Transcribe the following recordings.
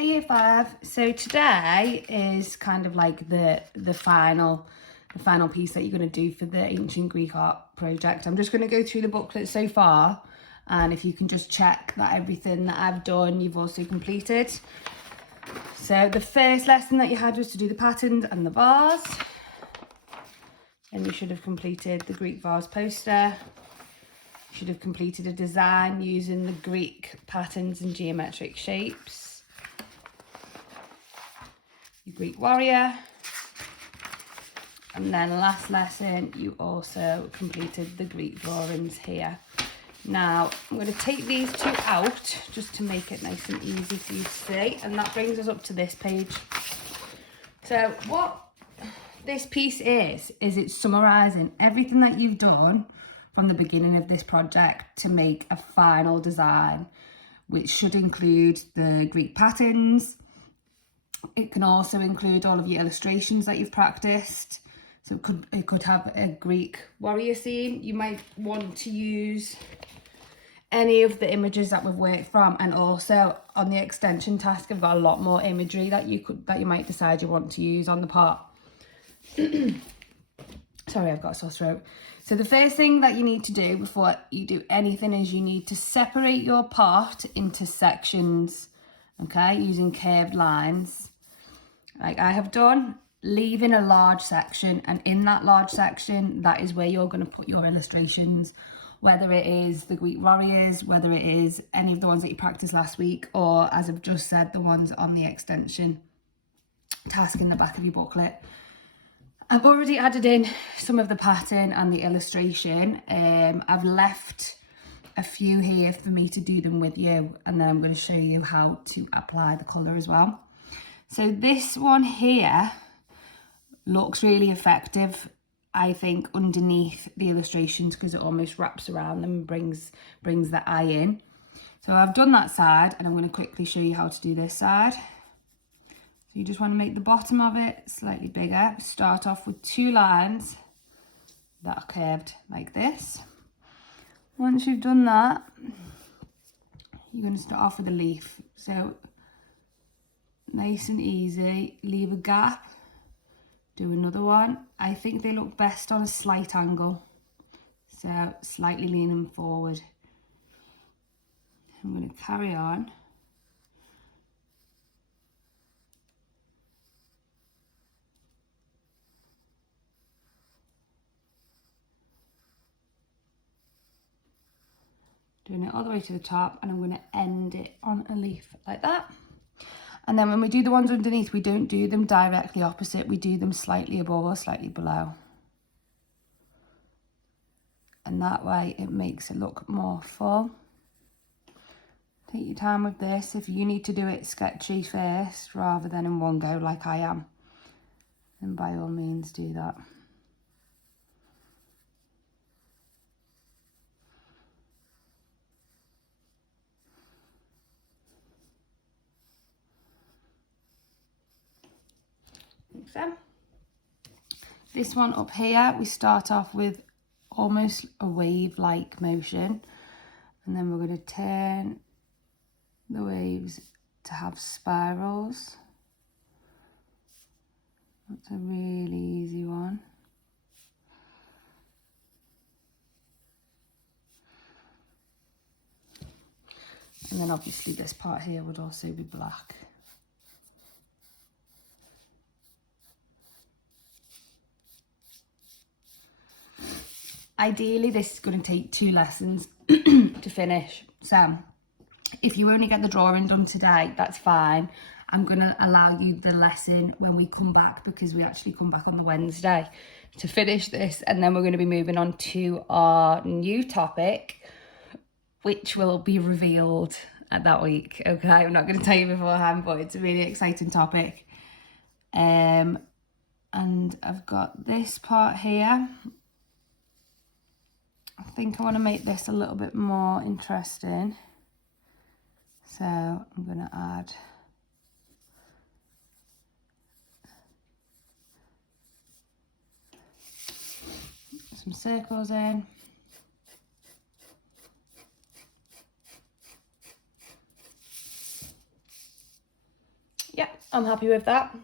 Hi Year 5. So today is kind of like the final piece that you're going to do for the Ancient Greek Art project. I'm just going to go through the booklet so far, and if you can just check that everything that I've done you've also completed. So the first lesson that you had was to do the patterns and the vase, and you should have completed the Greek vase poster. You should have completed a design using the Greek patterns and geometric shapes. Your Greek warrior. And then last lesson, you also completed the Greek drawings here. Now, I'm going to take these two out just to make it nice and easy for you to see. And that brings us up to this page. So what this piece is it's summarising everything that you've done from the beginning of this project to make a final design, which should include the Greek patterns. It can also include all of your illustrations that you've practiced. So it could have a Greek warrior scene. You might want to use any of the images that we've worked from, and also on the extension task I've got a lot more imagery that you might decide you want to use on the part. Sorry, I've got a sore throat. So the first thing that you need to do before you do anything is you need to separate your part into sections, okay, using curved lines like I have done, leaving a large section, and in that large section, that is where you're going to put your illustrations, whether it is the Greek warriors, whether it is any of the ones that you practiced last week, or as I've just said, the ones on the extension task in the back of your booklet. I've already added in some of the pattern and the illustration. I've left a few here for me to do them with you, and then I'm going to show you how to apply the colour as well. So this one here looks really effective, I think, underneath the illustrations, because it almost wraps around them and brings the eye in. So I've done that side, and I'm going to quickly show you how to do this side. So you just want to make the bottom of it slightly bigger. Start off with two lines that are curved like this. Once you've done that, you're going to start off with a leaf. So nice and easy, leave a gap, do another one. I think they look best on a slight angle, so slightly lean them forward. I'm going to carry on. Doing it all the way to the top, and I'm going to end it on a leaf like that. And then when we do the ones underneath, we don't do them directly opposite, we do them slightly above or slightly below. And that way it makes it look more full. Take your time with this. If you need to do it sketchy first rather than in one go like I am, then by all means do that. So this one up here, we start off with almost a wave-like motion, and then we're going to turn the waves to have spirals. That's a really easy one. And then obviously this part here would also be black. Ideally, this is going to take 2 lessons to finish. So if you only get the drawing done today, that's fine. I'm going to allow you the lesson when we come back, because we actually come back on the Wednesday to finish this. And then we're going to be moving on to our new topic, which will be revealed at that week. Okay, I'm not going to tell you beforehand, but it's a really exciting topic. And I've got this part here. I think I want to make this a little bit more interesting. So I'm going to add some circles in. I'm happy with that.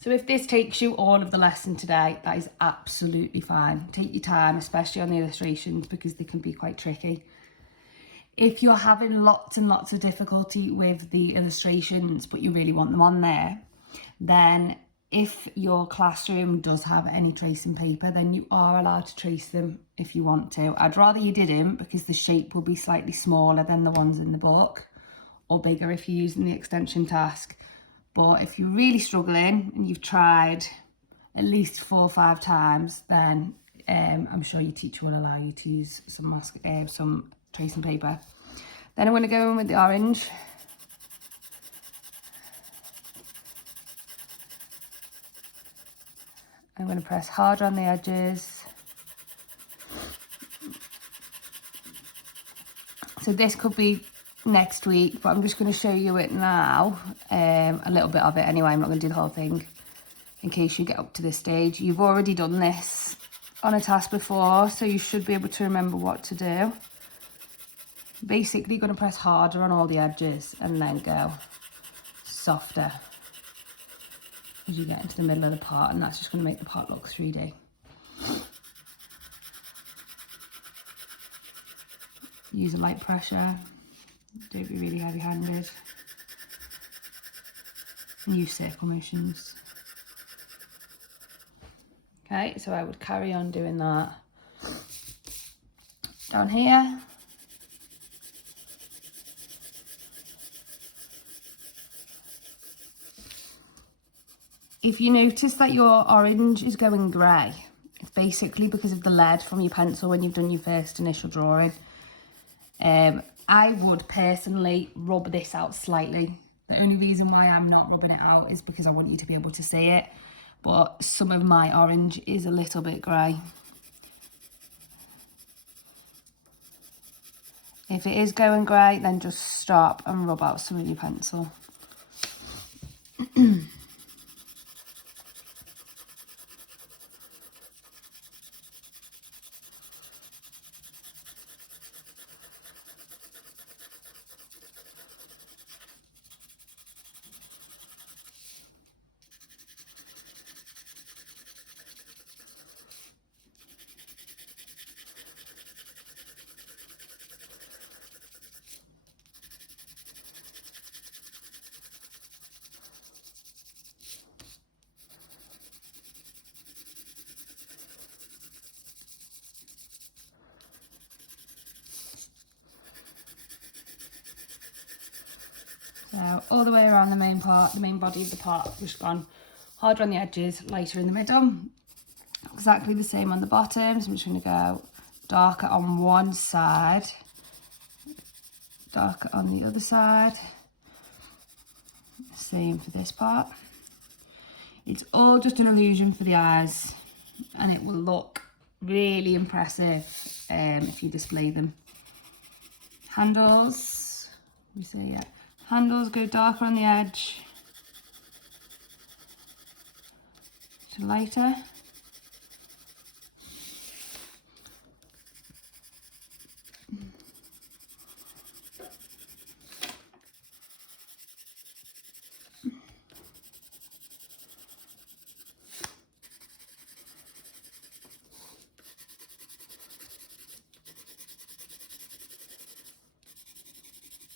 So if this takes you all of the lesson today, that is absolutely fine. Take your time, especially on the illustrations, because they can be quite tricky. If you're having lots and lots of difficulty with the illustrations, but you really want them on there, then if your classroom does have any tracing paper, then you are allowed to trace them if you want to. I'd rather you didn't, because the shape will be slightly smaller than the ones in the book, or bigger if you're using the extension task. But if you're really struggling and you've tried at least 4 or 5 times, then I'm sure your teacher will allow you to use some tracing paper. Then I'm going to go in with the orange. I'm going to press harder on the edges. So this could be next week, but I'm just going to show you it now, a little bit of it anyway. I'm not going to do the whole thing in case you get up to this stage. You've already done this on a task before, so you should be able to remember what to do. Basically, you're going to press harder on all the edges and then go softer as you get into the middle of the part, and that's just going to make the part look 3D. Use a light pressure. Don't be really heavy-handed. And use circle motions. Okay, so I would carry on doing that. Down here. If you notice that your orange is going grey, it's basically because of the lead from your pencil when you've done your first initial drawing. I would personally rub this out slightly. The only reason why I'm not rubbing it out is because I want you to be able to see it. But some of my orange is a little bit grey. If it is going grey, then just stop and rub out some of your pencil. So all the way around the main part, the main body of the part, just gone harder on the edges, lighter in the middle. Exactly the same on the bottom, so I'm just going to go darker on one side, darker on the other side. Same for this part. It's all just an illusion for the eyes, and it will look really impressive if you display them. Handles, let me see, yeah. Handles go darker on the edge to lighter.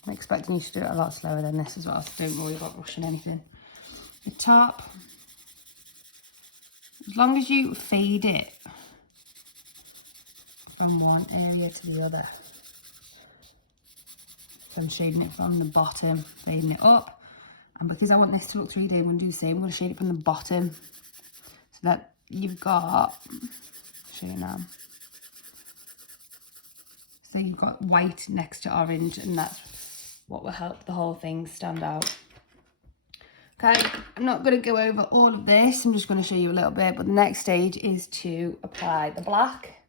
I'm expecting you to do it a lot slower than this as well, so don't worry about rushing anything. The top, as long as you fade it from one area to the other. So I'm shading it from the bottom, fading it up. And because I want this to look 3D, I'm going to do the same. I'm going to shade it from the bottom so that you've got, I'll show you now. So you've got white next to orange, and that's what will help the whole thing stand out. Okay, I'm not going to go over all of this. I'm just going to show you a little bit, but the next stage is to apply the black.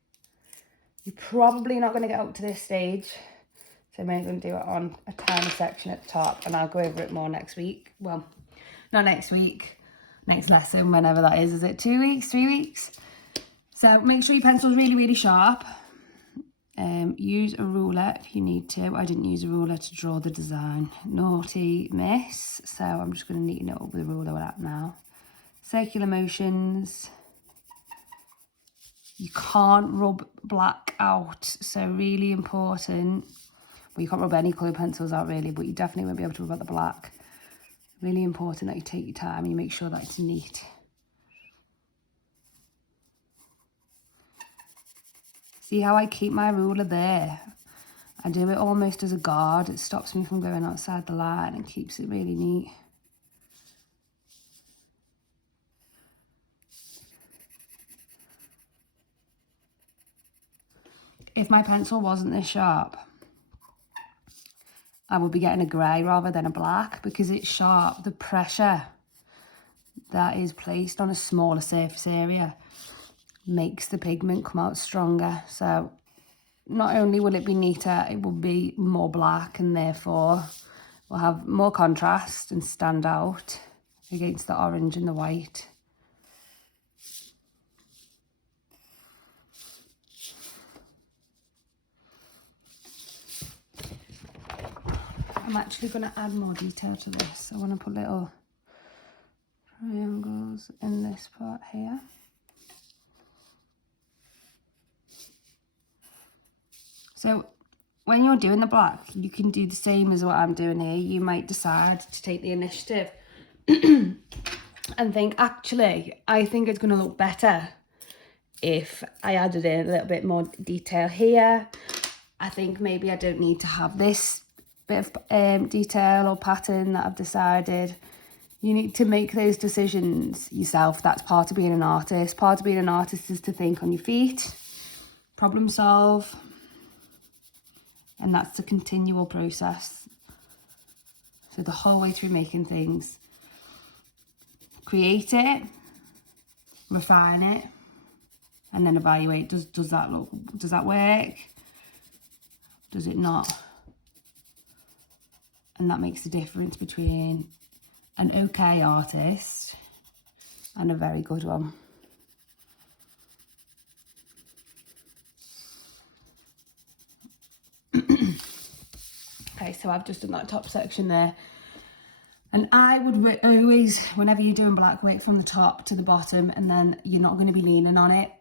You're probably not going to get up to this stage, so I'm only going to do it on a tiny section at the top, and I'll go over it more next week. Well, not next week, next lesson, whenever that is. Is it 2 weeks, 3 weeks? So make sure your pencil's really, really sharp. Use a ruler if you need to. I didn't use a ruler to draw the design. Naughty miss. So I'm just going to neaten it up with a ruler with that now. Circular motions. You can't rub black out, so really important. Well, you can't rub any coloured pencils out really, but you definitely won't be able to rub out the black. Really important that you take your time and you make sure that it's neat. See how I keep my ruler there? I do it almost as a guard. It stops me from going outside the line and keeps it really neat. If my pencil wasn't this sharp, I would be getting a grey rather than a black, because it's sharp. The pressure that is placed on a smaller surface area makes the pigment come out stronger. So not only will it be neater, it will be more black, and therefore will have more contrast and stand out against the orange and the white. I'm actually going to add more detail to this. I want to put little triangles in this part here. So when you're doing the black, you can do the same as what I'm doing here. You might decide to take the initiative and think, actually, I think it's going to look better if I added in a little bit more detail here. I think maybe I don't need to have this bit of detail or pattern that I've decided. You need to make those decisions yourself. That's part of being an artist. Part of being an artist is to think on your feet, problem solve, and that's a continual process. So the whole way through making things, create it, refine it, and then evaluate. Does that work? Does it not? And that makes the difference between an okay artist and a very good one. Okay, so I've just done that top section there. And I would always, whenever you're doing black, work from the top to the bottom, and then you're not going to be leaning on it.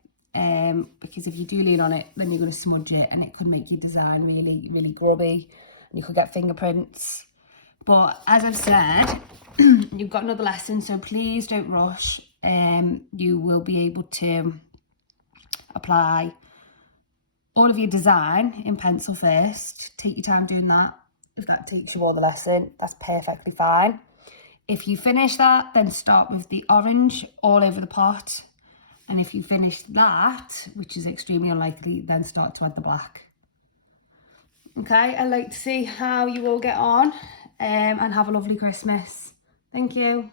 Because if you do lean on it, then you're going to smudge it and it could make your design really, really grubby. And you could get fingerprints. But as I've said, you've got another lesson, so please don't rush. You will be able to apply all of your design in pencil first. Take your time doing that. If that takes you all the lesson, that's perfectly fine. If you finish that, then start with the orange all over the pot. And if you finish that, which is extremely unlikely, then start to add the black. Okay, I'd like to see how you all get on, and have a lovely Christmas. Thank you.